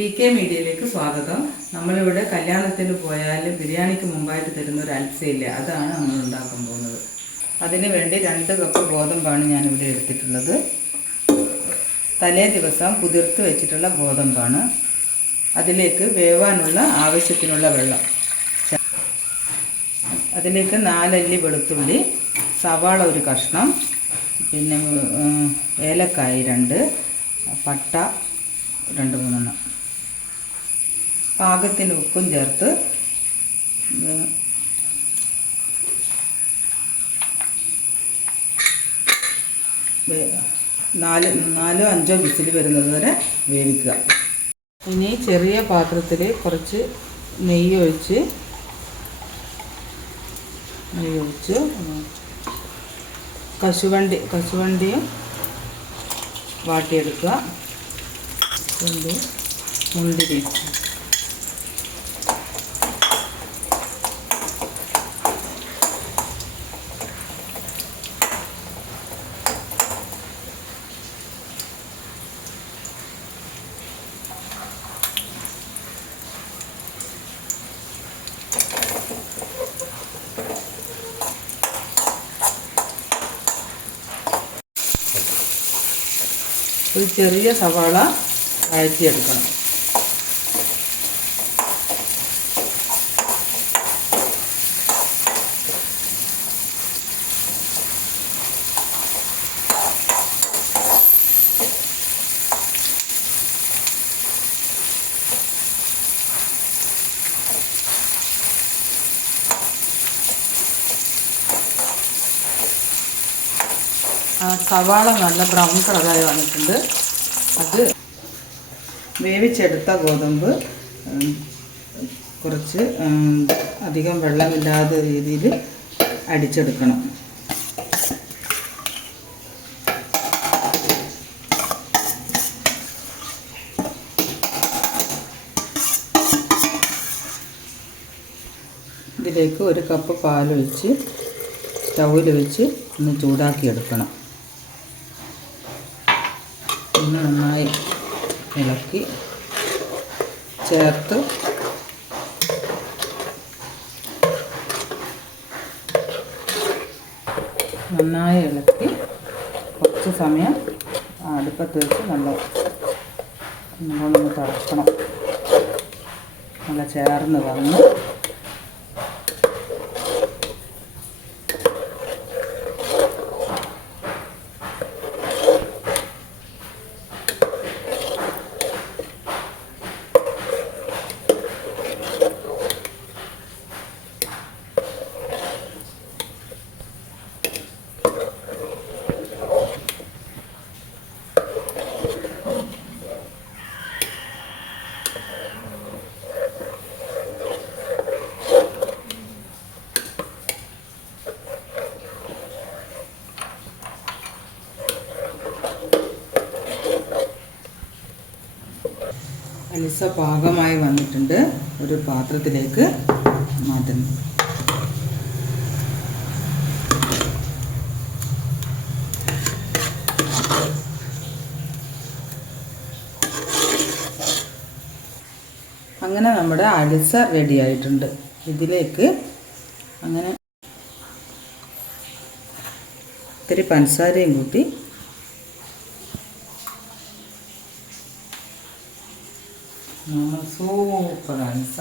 PK മീഡിയയിലേക്ക് സ്വാഗതം. നമ്മളിവിടെ കല്യാണത്തിന് പോയാൽ ബിരിയാണിക്ക് മുമ്പായിട്ട് തരുന്ന ഒരു അൽസയില്ലേ, അതാണ് നമ്മൾ ഉണ്ടാക്കാൻ പോകുന്നത്. അതിന് വേണ്ടി 2 കപ്പ് ഗോതമ്പാണ് ഞാനിവിടെ എടുത്തിട്ടുള്ളത്. തലേ ദിവസം കുതിർത്ത് വെച്ചിട്ടുള്ള ഗോതമ്പാണ്. അതിലേക്ക് വേവാനുള്ള ആവശ്യത്തിനുള്ള വെള്ളം, അതിലേക്ക് 4 അല്ലി വെളുത്തുള്ളി, സവാള ഒരു കഷ്ണം, പിന്നെ ഏലക്കായ 2, പട്ട 2-3 പാകത്തിന് ഉപ്പും ചേർത്ത് 4-5 വിസിൽ വരുന്നത് വരെ വേവിക്കുക. ഇനി ചെറിയ പാത്രത്തിൽ കുറച്ച് നെയ്യ് ഒഴിച്ച് കശുവണ്ടിയും വാട്ടിയെടുക്കുക. മുന്തിരി ഒരു ചെറിയ സവാള വഴറ്റിയെടുക്കണം. സവാള നല്ല ബ്രൗൺ കളറായി വന്നിട്ടുണ്ട്. അത് വേവിച്ചെടുത്ത ഗോതമ്പ് കുറച്ച് അധികം വെള്ളമില്ലാത്ത രീതിയിൽ അടിച്ചെടുക്കണം. ഇതിലേക്ക് 1 കപ്പ് പാലൊഴിച്ച് സ്റ്റൗവിൽ വെച്ച് ഒന്ന് ചൂടാക്കിയെടുക്കണം. ഒന്ന് നന്നായി ഇളക്കി ചേർത്ത് നന്നായി ഇളക്കി കുറച്ച് സമയം അടുപ്പത്ത് വെച്ച് നല്ലോണം തിളക്കണം. നല്ല ചേർന്ന് വന്ന് അൽസ പാകമായി വന്നിട്ടുണ്ട്. ഒരു പാത്രത്തിലേക്ക് മാറ്റുന്നു. അങ്ങനെ നമ്മുടെ അൽസ റെഡി ആയിട്ടുണ്ട്. ഇതിലേക്ക് അങ്ങനെ ഇത്തിരി പഞ്ചസാരയും കൂട്ടി സൂപ്പർ അൽസ.